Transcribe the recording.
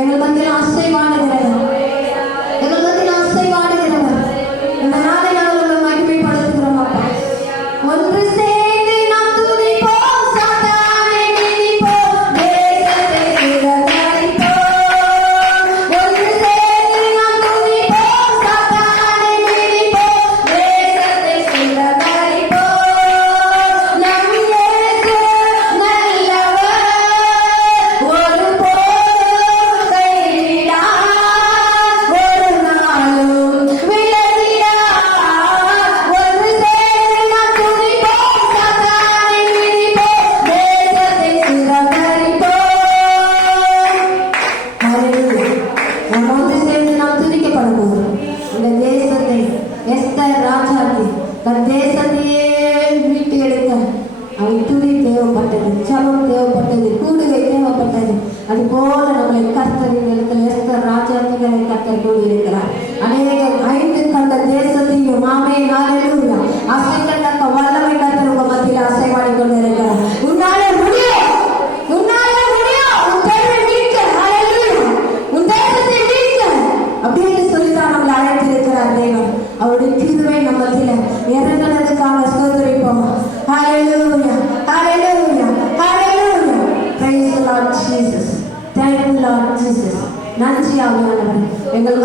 எங்கள் மத்தியில் அசைவாடுகிறவர், எங்கள் மத்தியில் அசைவாடுகிறவர். இந்த நாளை நாங்கள் உங்களை மகிமைப்படுத்துகிறோம் அப்பா. ஒன்று சேர்ந்து நாம் துதிப்போம், சாத்தானை மிதிப்போம், தேசத்தை சிதறடிப்போம். ஒன்று சேர்ந்து நாம் துதிப்போம், சாத்தானை மிதிப்போம், தேசத்தை சிதறடிப்போம். நம் இயேசு நல்லவர், ஒருபோதும் கைவிடார், ஒரு நாளும் விலகிடார். ஒன்று சேர்ந்து நாம் துதிப்போம், சாத்தானை மிதிப்போம், தேசத்தை சிதறடிப்போம். ஹalleluya. நாம் ஒன்று சேர்ந்து நாம் துதிக்கப்பட போகிறோம். இந்த தேசத்தை எஸ்தர் ராஜாத்தி தன் தேசத்தையே மீட்டு எடுக்க அவள் துதி தேவைப்பட்டது, ஜபம் தேவைப்பட்டது, கூடுகை தேவைப்பட்டது. அது போல நம்மளை கர்த்தரின் இடத்தில் எஸ்தர் ராஜாத்திகளை கர்த்தர் கூடி இருக்கிறார். அநேகர் 5 கண்ட தேசத்தையும் மாமே ஹalleluya அசைக்கத்தக்க வல்லமை கர்த்தர் உங்க மத்தியில் அசைவாடி கொண்டு இருக்கிறார். உன்னாலே முடியும், உன்னாலே முடியும். உன் பெயரை மீட்க, ஹalleluya, உன் தேசத்தை மீட்க அப்படின்னு சொல்லித்தான் நம்மளை அழைத்திருக்கிறார் தேவன். அவருடைய கிருபை நம்ம மத்தியில் இறங்கினதுக்காக ஸ்தோத்திரிப்போம். ஹalleluya, ஹalleluya, ஹalleluya. Praise the Lord Jesus. Thank you Lord Jesus. நன்றி ஆவியானவரே. எங்கள்